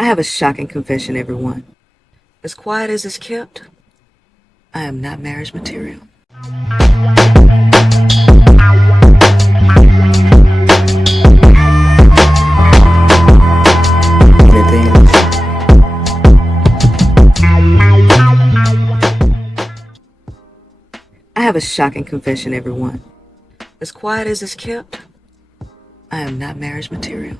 I have a shocking confession, everyone. As quiet as it's kept, I am not marriage material. I have a shocking confession, everyone. As quiet as it's kept, I am not marriage material.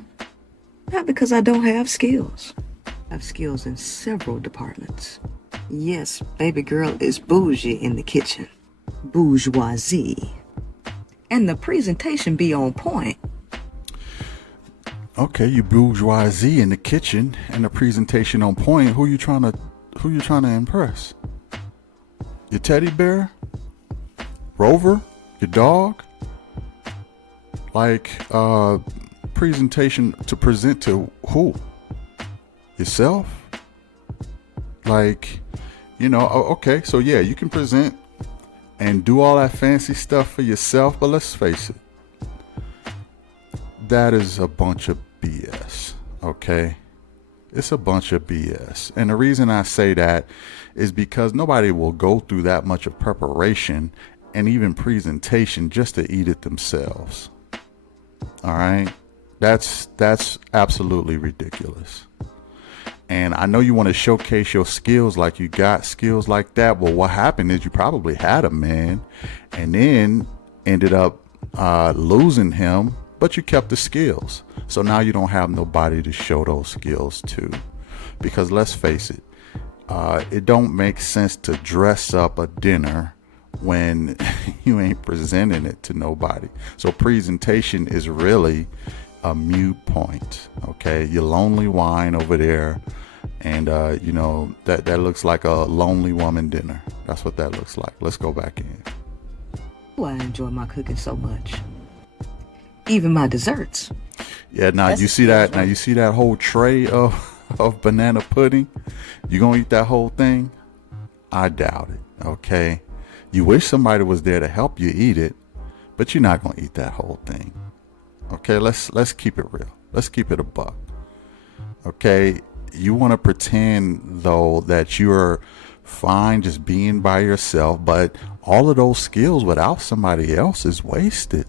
Not because I don't have skills. I have skills in several departments. Yes, baby girl is bougie in the kitchen. Bourgeoisie. And the presentation be on point. Okay, you bourgeoisie in the kitchen and the presentation on point. Who you trying to impress? Your teddy bear? Rover? Your dog? Like, presentation to present to who? Yourself? Like, okay, so yeah, you can present and do all that fancy stuff for yourself, but let's face it, that is a bunch of BS, okay? It's a bunch of BS. And the reason I say that is because nobody will go through that much of preparation and even presentation just to eat it themselves. All right? That's absolutely ridiculous. And I know you want to showcase your skills like you got skills like that. Well, what happened is you probably had a man and then ended up losing him, but you kept the skills. So now you don't have nobody to show those skills to. Because let's face it, it don't make sense to dress up a dinner when you ain't presenting it to nobody. So presentation is really a mute point. Okay, your lonely wine over there, and that looks like a lonely woman dinner. That's what that looks like. Let's go back in. Oh, I enjoy my cooking so much. Even my desserts. Yeah, now you see that. Now you see that whole tray of banana pudding. You gonna eat that whole thing? I doubt it. Okay, you wish somebody was there to help you eat it, but you're not gonna eat that whole thing. Okay, let's keep it real. Let's keep it a buck. Okay, you want to pretend though that you're fine just being by yourself, but all of those skills without somebody else is wasted.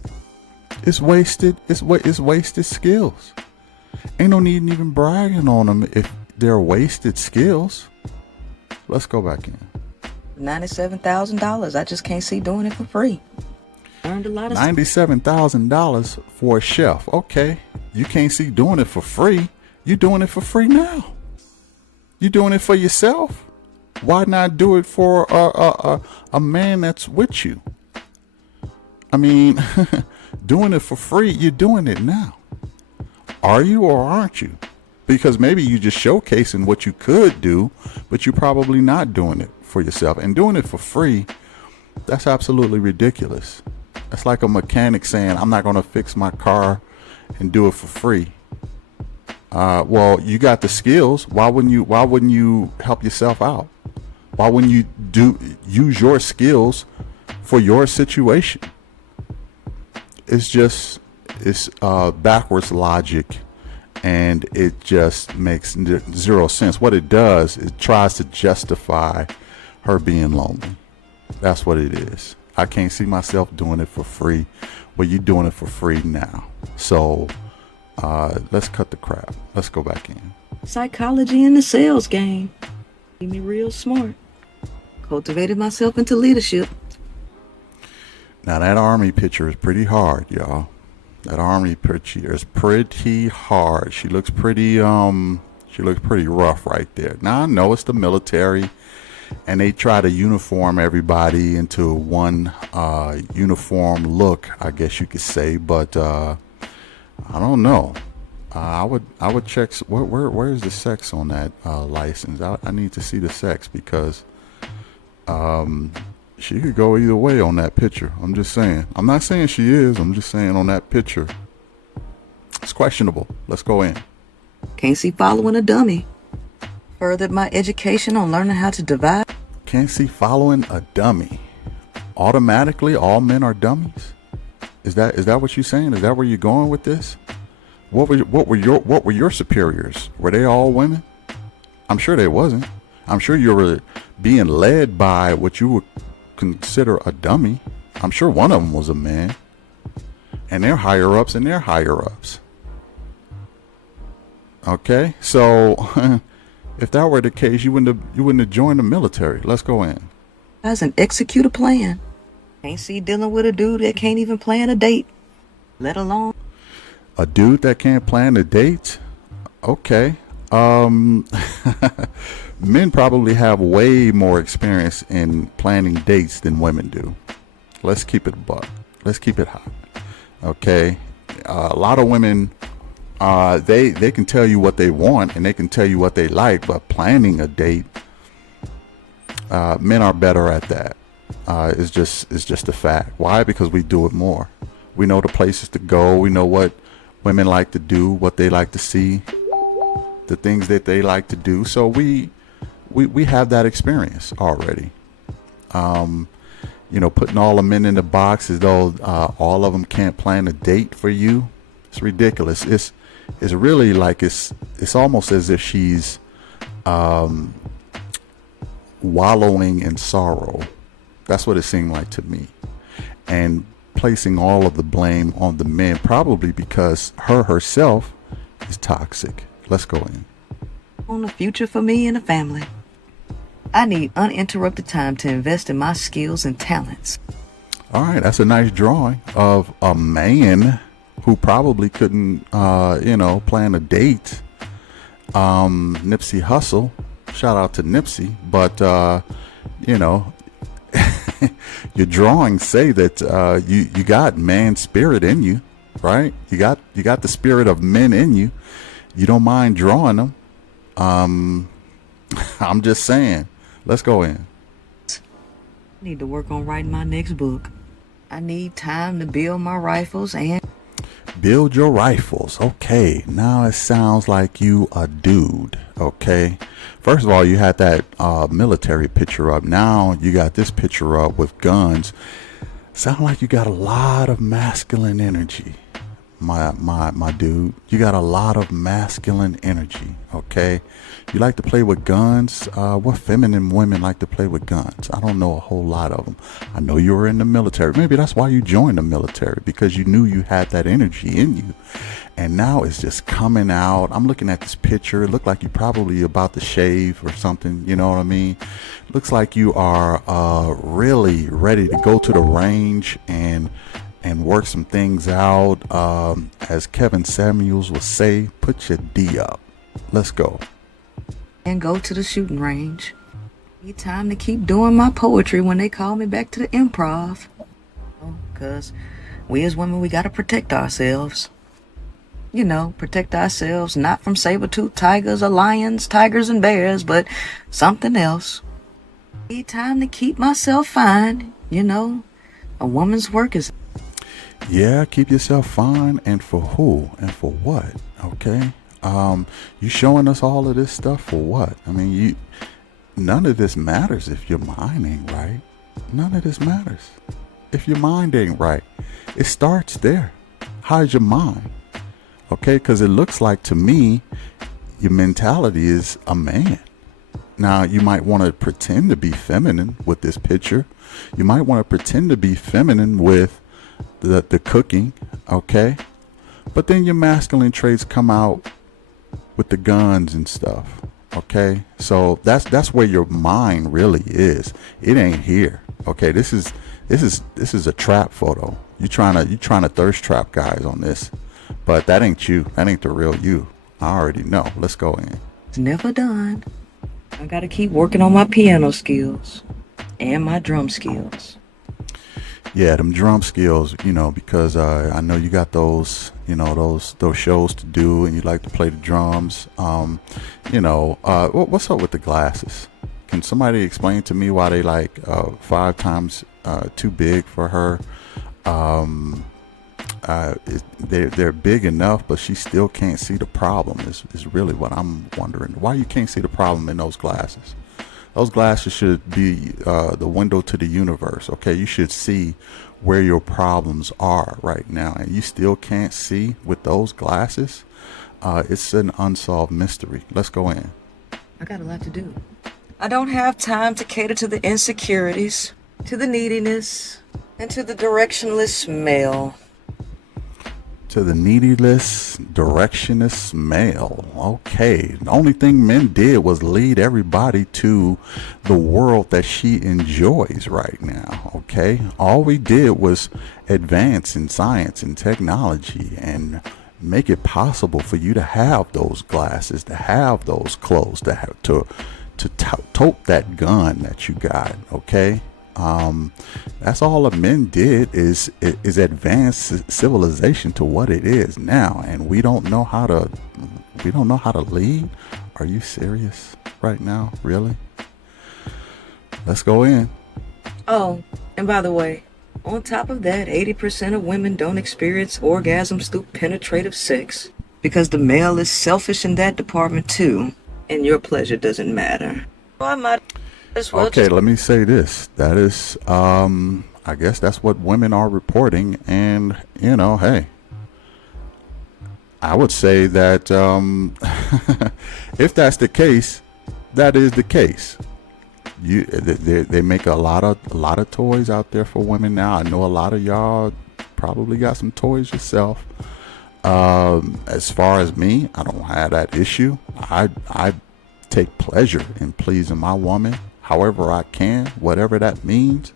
It's wasted. It's wasted skills. Ain't no need in even bragging on them if they're wasted skills. Let's go back in. $97,000. I just can't see doing it for free. Earned a lot of $97,000 for a chef. Okay, you can't see doing it for free. You're doing it for free now. You're doing it for yourself. Why not do it for a man that's with you? I mean, doing it for free, you're doing it now. Are you or aren't you? Because maybe you just showcasing what you could do, but you're probably not doing it for yourself. And doing it for free, that's absolutely ridiculous. That's like a mechanic saying, I'm not going to fix my car and do it for free. Well, you got the skills. Why wouldn't you help yourself out? Why wouldn't you use your skills for your situation? It's backwards logic, and it just makes zero sense. What it does, it tries to justify her being lonely. That's what it is. I can't see myself doing it for free. Well, you're doing it for free now. So let's cut the crap. Let's go back in. psychology in the sales game. Made me real smart. Cultivated myself into leadership. Now that army picture is pretty hard, y'all. That army picture is pretty hard. She looks pretty rough right there. Now I know it's the military, and they try to uniform everybody into one uniform look, I guess you could say. But I don't know. I would check. Where's the sex on that license? I need to see the sex, because she could go either way on that picture. I'm just saying. I'm not saying she is. I'm just saying on that picture, it's questionable. Let's go in. Can't see following a dummy. Furthered my education on learning how to divide. Can't see following a dummy. Automatically, all men are dummies? Is that what you're saying? Is that where you're going with this? What were your superiors? Were they all women? I'm sure they wasn't. I'm sure you were being led by what you would consider a dummy. I'm sure one of them was a man, and they're higher ups and they're higher ups. Okay, so if that were the case, you wouldn't have joined the military. Let's go in. Guys, and execute a plan. Can't see dealing with a dude that can't even plan a date, let alone a dude that can't plan a date. Okay. Men probably have way more experience in planning dates than women do. Let's keep it a buck. Let's keep it hot. Okay. A lot of women, they can tell you what they want and they can tell you what they like, but planning a date, men are better at that. It's just a fact. Why? Because we do it more. We know the places to go. We know what women like to do, what they like to see, the things that they like to do. So we have that experience already. Putting all the men in the box as though all of them can't plan a date for you. It's ridiculous. It's really like it's almost as if she's wallowing in sorrow. That's what it seemed like to me. And placing all of the blame on the men, probably because herself is toxic. Let's go in. on the future for me and the family. I need uninterrupted time to invest in my skills and talents. All right, that's a nice drawing of a man who probably couldn't, plan a date. Nipsey Hussle, shout out to Nipsey, but your drawings say that you got man spirit in you, right? You got the spirit of men in you. You don't mind drawing them. I'm just saying. Let's go in. I need to work on writing my next book. I need time to build my rifles and build your rifles. Okay, now it sounds like you a dude. Okay, first of all, you had that military picture up. Now you got this picture up with guns. Sound like you got a lot of masculine energy, my dude. You got a lot of masculine energy. Okay, you like to play with guns. What feminine women like to play with guns? I don't know a whole lot of them. I know you were in the military. Maybe that's why you joined the military, because you knew you had that energy in you. And now it's just coming out. I'm looking at this picture. It looked like you're probably about to shave or something. You know what I mean? Looks like you are really ready to go to the range and work some things out. As Kevin Samuels would say, put your D up. Let's go. and go to the shooting range. Need time to keep doing my poetry when they call me back to the improv. Because we as women, we got to protect ourselves. Protect ourselves not from saber-toothed tigers or lions, tigers and bears, but something else. Need time to keep myself fine. A woman's work is... Yeah, keep yourself fine, and for who and for what? Okay. You showing us all of this stuff for what? I mean, none of this matters if your mind ain't right. None of this matters if your mind ain't right. It starts there. How's your mind? Okay, because it looks like to me your mentality is a man. Now, you might want to pretend to be feminine with this picture. You might want to pretend to be feminine with the cooking, okay? But then your masculine traits come out with the guns and stuff, okay? So that's where your mind really is. It ain't here, okay? This is a trap photo. You trying to thirst trap guys on this, but that ain't you. That ain't the real you. I already know. Let's go in. It's never done. I gotta keep working on my piano skills and my drum skills. Yeah, them drum skills, because I know you got those, those shows to do, and you like to play the drums. What's up with the glasses? Can somebody explain to me why they 5 times too big for her? They're big enough, but she still can't see the problem. Is really what I'm wondering. Why you can't see the problem in those glasses? Those glasses should be the window to the universe. Okay, you should see where your problems are right now, and you still can't see with those glasses. It's an unsolved mystery. Let's go in. I got a lot to do. I don't have time to cater to the insecurities, to the neediness, and to the directionless smell. To the neediless, directionless smell. Okay. The only thing men did was lead everybody to the world that she enjoys right now. Okay. All we did was advance in science and technology and make it possible for you to have those glasses, to have those clothes, to tote that gun that you got. Okay. That's all the men did is advance civilization to what it is now, and we don't know how to lead. Are you serious right now? Really? Let's go in. Oh, and by the way, on top of that, 80% of women don't experience orgasms through penetrative sex because the male is selfish in that department too, and your pleasure doesn't matter. So I might as well. Okay, let me say this. That is, I guess that's what women are reporting, and hey, I would say that if that's the case, that is the case. They make a lot of toys out there for women now. I know a lot of y'all probably got some toys yourself. As far as me, I don't have that issue. I take pleasure in pleasing my woman however I can, whatever that means.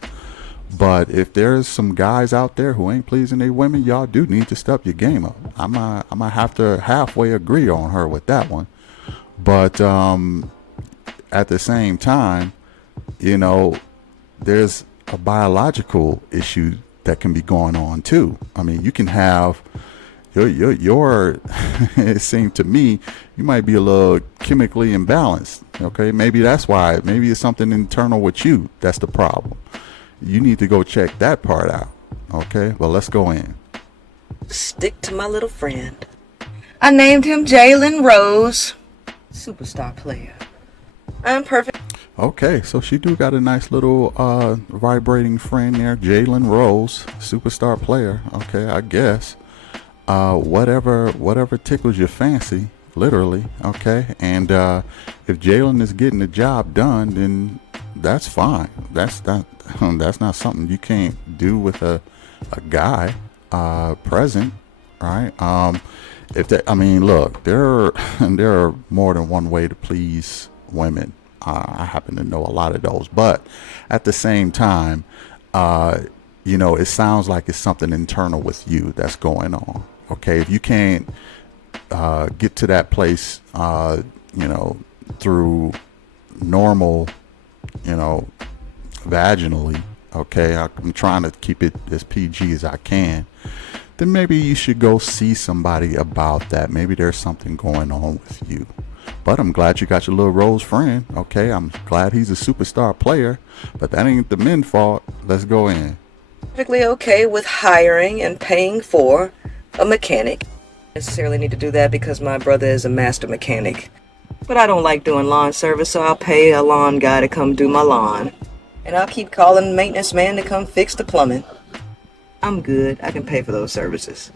But if there's some guys out there who ain't pleasing their women, y'all do need to step your game up. I might have to halfway agree on her with that one. But at the same time, there's a biological issue that can be going on too. I mean, you can have your it seemed to me you might be a little chemically imbalanced. Okay, maybe that's why. Maybe it's something internal with you that's the problem. You need to go check that part out. Okay, well, let's go in. Stick to my little friend. I named him Jalen Rose, superstar player. I'm perfect. Okay, so she do got a nice little vibrating friend there, Jalen Rose, superstar player. Okay, I guess. Whatever tickles your fancy, literally. Okay, and if Jalen is getting the job done, then that's fine. That's not something you can't do with a guy present, right? Look, there are more than one way to please women. I happen to know a lot of those, but at the same time, it sounds like it's something internal with you that's going on. Okay, if you can't get to that place, through normal, vaginally. Okay, I'm trying to keep it as PG as I can. Then maybe you should go see somebody about that. Maybe there's something going on with you. But I'm glad you got your little Rose friend. Okay, I'm glad he's a superstar player. But that ain't the men's fault. Let's go in. Perfectly okay with hiring and paying for a mechanic. I necessarily need to do that because my brother is a master mechanic. But I don't like doing lawn service, so I'll pay a lawn guy to come do my lawn. And I'll keep calling the maintenance man to come fix the plumbing. I'm good. I can pay for those services.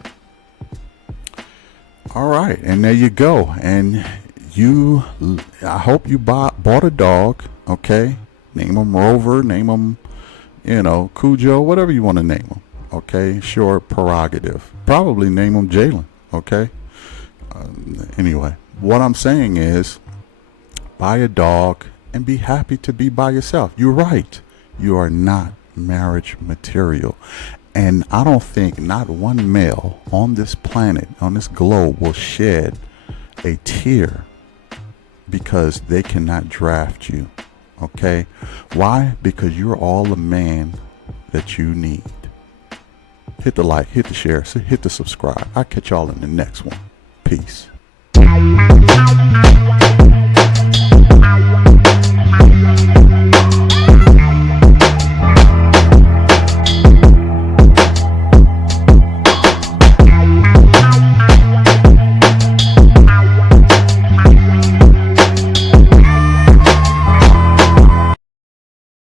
All right, and there you go. And I hope you bought a dog. Okay, name him Rover, name him, Cujo, whatever you want to name him. Okay, sure, prerogative. Probably name him Jalen. Okay. Anyway, what I'm saying is, buy a dog and be happy to be by yourself. You're right. You are not marriage material. And I don't think not one male on this planet, on this globe, will shed a tear because they cannot draft you. Okay? Why? Because you're all the man that you need. Hit the like, hit the share, hit the subscribe. I'll catch y'all in the next one. Peace.